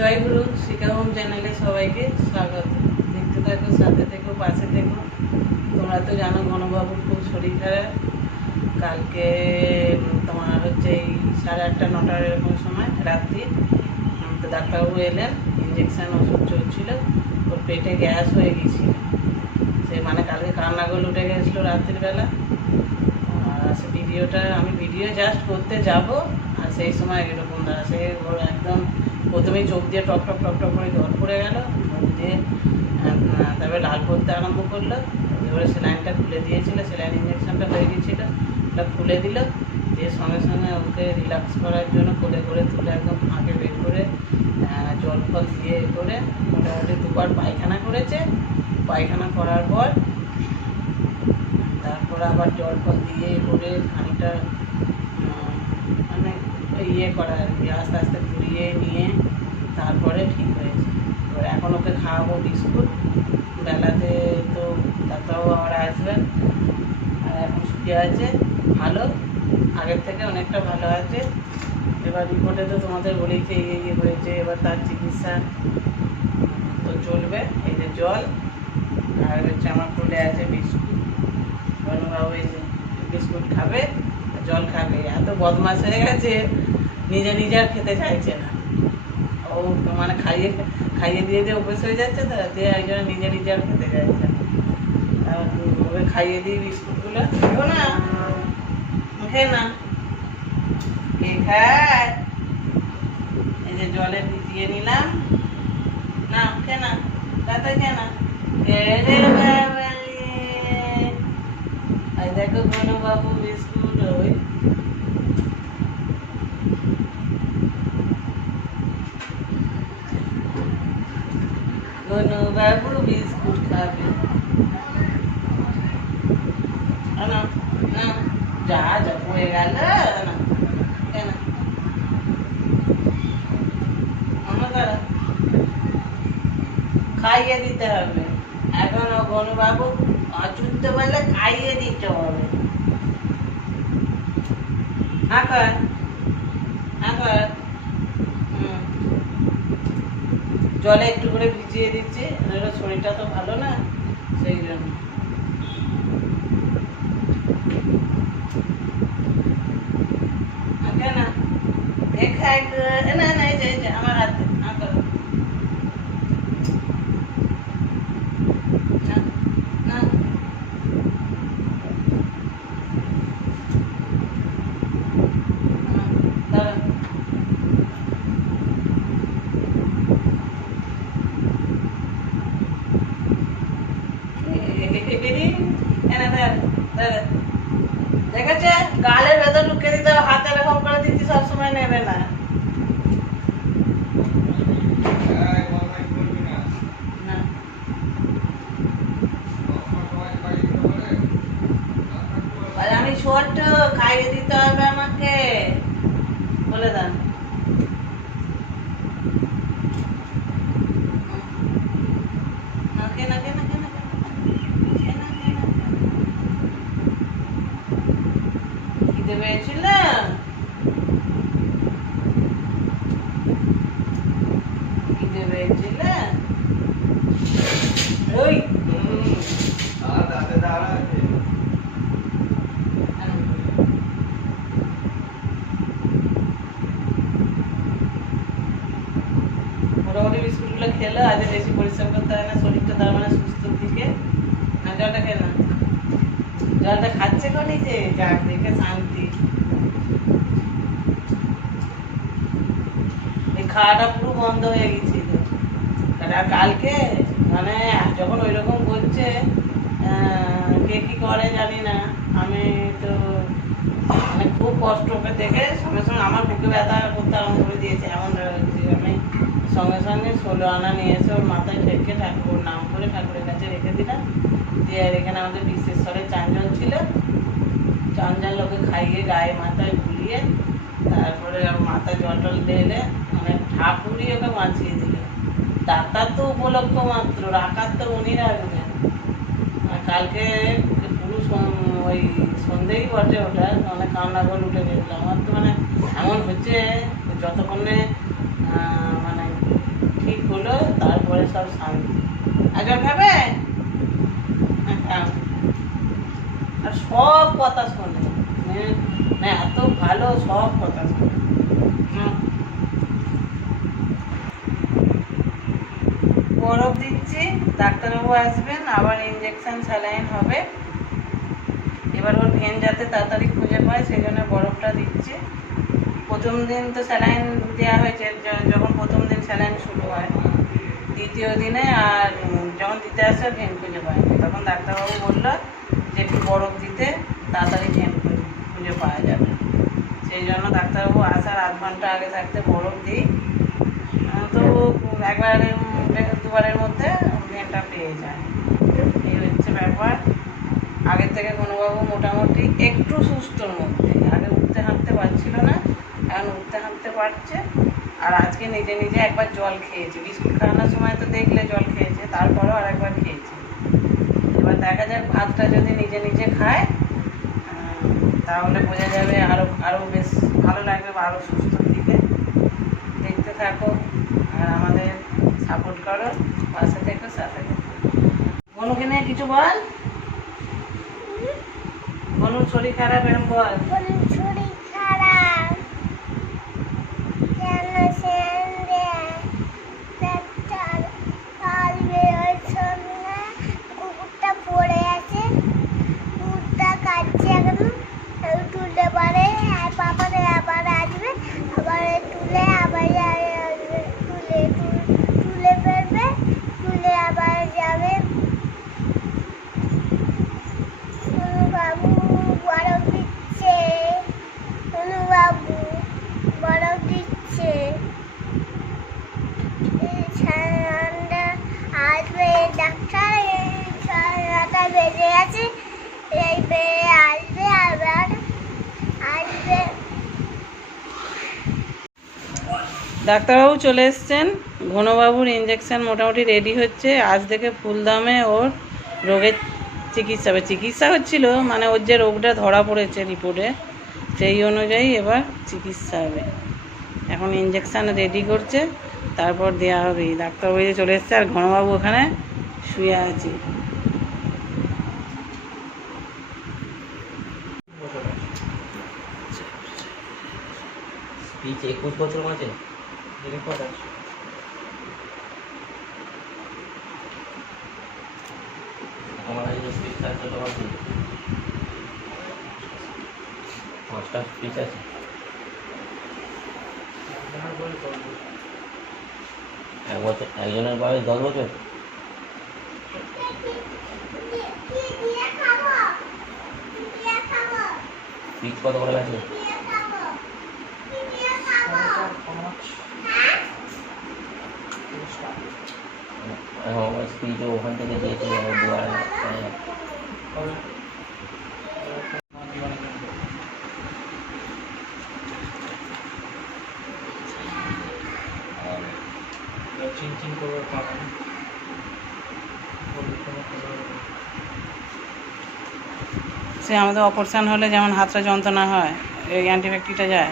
জয়গুরু শিখা home চ্যানেলে সবাইকে স্বাগত। দেখতে থাকো, সাথে থেকো, পাশে থেকো। তোমরা তো জানো ঘনবাবুর খুব শরীর খারাপ। কালকে তোমার হচ্ছে এই 8:30 9টা এরকম সময় রাত্রি তো ডাক্তারবাবু এলেন, ইঞ্জেকশান ওষুধ চলছিল, ওর পেটে গ্যাস হয়ে গিয়েছিল। সে মানে কালকে কান্নাগুলো উঠে গেছিলো রাত্রিবেলা। আর সে আমি ভিডিও জাস্ট করতে যাব, আর সেই সময় এরকম সে ওর একদম প্রথমেই চোখ দিয়ে টপ টপ টপ টপ করে জল পড়ে গেল, মুখ দিয়ে তারপরে লাল পড়তে আরম্ভ করলো। এবারে সেলাইনটা খুলে দিয়েছিল, সেলাইন ইঞ্জেকশনটা হয়ে গিয়েছিলো, ওটা খুলে দিল। দিয়ে সঙ্গে সঙ্গে ওকে রিল্যাক্স করার জন্য কোলে করে তুলে একদম ফাঁকে বের করে জল ফল দিয়ে করে মোটামুটি 2বার পায়খানা করেছে। পায়খানা করার পর তারপর আবার জল ফল দিয়ে করে খানিকটা মানে করা আর কি, আস্তে আস্তে ঘুরিয়ে নিয়ে তারপরে ঠিক হয়েছে। এবার এখন ওকে খাওয়াবো বিস্কুট। বেলাতে তো ডাক্তারবাবু আবার আসবেন। আর এখন শুকিয়ে আছে, ভালো, আগের থেকে অনেকটা ভালো আছে। এবার রিপোর্টে তো তোমাদের বলেইছে ইয়ে হয়েছে, এবার তার চিকিৎসা তো চলবে। এই যে জল, আর হচ্ছে আমার কোলে আছে বিস্কুট। বনুবাবু এই যে বিস্কুট খাবে, জল খাবে। এত বদমাশ হয়ে গেছে, নিজে নিজে আর খেতে চাইছে না। ও মানে খাইয়ে দিয়ে দিয়ে অভ্যেস হয়ে যাচ্ছে তো, দিয়ে একজনে নিজে নিজে আর খেতে চাইছে না। ওকে খাইয়ে দিই বিস্কুটগুলো, খেও না, খেয়ে না, কে খায়? এই যে জলে ভিজিয়ে নিলাম, না খে না, তাতে খে না, দেখো ঘনবাবু বিস্কুট। ওই ঘনবাবু বিস্কুট খাবে না, না যা যা পড়ে গেল না, কেন খাইয়ে দিতে হবে। এখন ঘনবাবু অচুনতে বললে খাইয়ে দিতে হবে। জলে একটু করে ভিজিয়ে দিচ্ছি, শরীরটা তো ভালো না, সেই জন্য। আমার হাতে দেখেছে, গালের ভেতর ঢুকে দিতে, হাতে এরকম করে দিচ্ছি, সবসময় নেবে না। আমি ছোট, খাইয়ে দিতে হবে আমাকে, বলে দেন। খিদে পেয়েছিল, খিদে পেয়েছিল। ওই মোটামুটি বিস্কুটগুলো খেলো, আজ বেশি পরিশ্রম করতে হয় না, শরীরটা তার মানে সুস্থর দিকে। না জলটা খেয়ে না, জলটা খাচ্ছে কনিতে, যাক দেখে শান্তি। এই খাওয়াটা পুরো বন্ধ হয়ে গেছিল। আর কালকে মানে যখন ওই রকম করছে, কে কি করে জানি না, আমি তো মানে খুব কষ্ট ওকে দেখে সঙ্গে সঙ্গে আমার বুকে ব্যথা করতে আরম্ভ করে দিয়েছে। এমন হচ্ছে আমি সঙ্গে সঙ্গে 16 আনা নিয়ে এসে ওর মাথায় ঠেকে ঠাকুর নাম করে ঠাকুরের কাছে রেখে দিলাম। দিয়ে এখানে আমাদের বিশ্বেশ্বরের চাঞ্জল ছিল, চাঞ্জল ওকে খাইয়ে গায়ে মাথায় বুলিয়ে তারপরে মাথায় জল টল দিলে মানে ঠাকুরই ওকে বাঁচিয়ে দিল। ডাক্তার তো উপলক্ষ মাত্র, রাখার তো উনি রাখবেন। আর কালকে পুরো ওই সন্ধ্যেই বটে, ওটা মানে কান্না করে উঠে গেছিল। আমার তো মানে এমন হচ্ছে যতক্ষণে মানে ঘরে সব শান্তি। আর জল খাবে? খাও। আর সব কথা শোনে, না এত ভালো, সব কথা শোনে। বরফ দিচ্ছি, ডাক্তারবাবু আসবেন, আবার ইঞ্জেকশন স্যালাইন হবে। এবার ওর ভেন যাতে তাড়াতাড়ি খুঁজে পায় সেই জন্য বরফটা দিচ্ছি। প্রথম দিন তো স্যালাইন দেওয়া হয়েছে, যখন প্রথম দিন স্যালাইন শুরু হয়, দ্বিতীয় দিনে আর যখন দিতে আসে ভেন খুঁজে পায়নি, তখন ডাক্তারবাবু বললো যে একটু বরফ দিতে তাড়াতাড়ি ভেন খুঁজে পাওয়া যাবে। সেই জন্য ডাক্তারবাবু আসার আধ ঘন্টা আগে থাকতে বরফ দিই, তো একবারের দুবারের মধ্যে ভেনটা পেয়ে যায়। এই হচ্ছে ব্যাপার। আগের থেকে গনুবাবু মোটামুটি একটু সুস্থর মধ্যে, আগে উঠতে হাঁটতে পারছিল না, এখন উঠতে হাঁটতে পারছে। আর আজকে নিজে নিজে একবার জল খেয়েছে, বিস্কুট খাওয়ানোর সময় তো দেখলে জল খেয়েছে, তারপরেও আর একবার খেয়েছে। এবার দেখা যাক ভাতটা যদি নিজে নিজে খায় তাহলে বোঝা যাবে আরও বেশ ভালো লাগবে বা আরও সুস্থর দিকে। দেখতে থাকো আর আমাদের সাপোর্ট করো, পাশে থেকো, সাথে থেকো। গনুকে নিয়ে কিছু বল। গনুর শরীর খারাপ এরকম বল। শরীর খারাপ কেন? কুকুরটা পড়ে আছে, কুকুরটা কাটছে, এখন তুলতে পারে, পাপারে আবার আসবে, আবার তুলে আবার আসবে, তুলে ফেলবে, তুলে আবার যাবে। বাবু বরফ দিচ্ছে, বাবু বরফ দিচ্ছে। আসবে ডাক্তার, 9টা বেজে গেছে, এই আসবে, আবার আসবে। ডাক্তারবাবু চলে এসছেন, ঘনবাবুর ইঞ্জেকশন মোটামুটি রেডি হচ্ছে। আজ থেকে ফুল দামে ওর রোগের চিকিৎসা হচ্ছিল, মানে ওর যে রোগটা ধরা পড়েছে রিপোর্টে, সেই অনুযায়ী এবার চিকিৎসা হবে। এখন ইঞ্জেকশান রেডি করছে, তারপর দেওয়া হবে। ডাক্তারবাবু চলে এসছে আর ঘনবাবু ওখানে শুয়ে আছে। পিচ 21 বছর মাঝে রেকর্ড আছে। আমার কাছে স্পিচ আছে, তোমার 5টা স্পিচ আছে। একজনের বয়স 10 বছর। স্পিচ কত করে গেছে? স্পিচ ওখান থেকে দিয়েছে সে আমাদের অপারেশন হলে যেমন হাতটা যন্ত্রণা হয়, এই অ্যান্টিবায়োটিকটা যায়।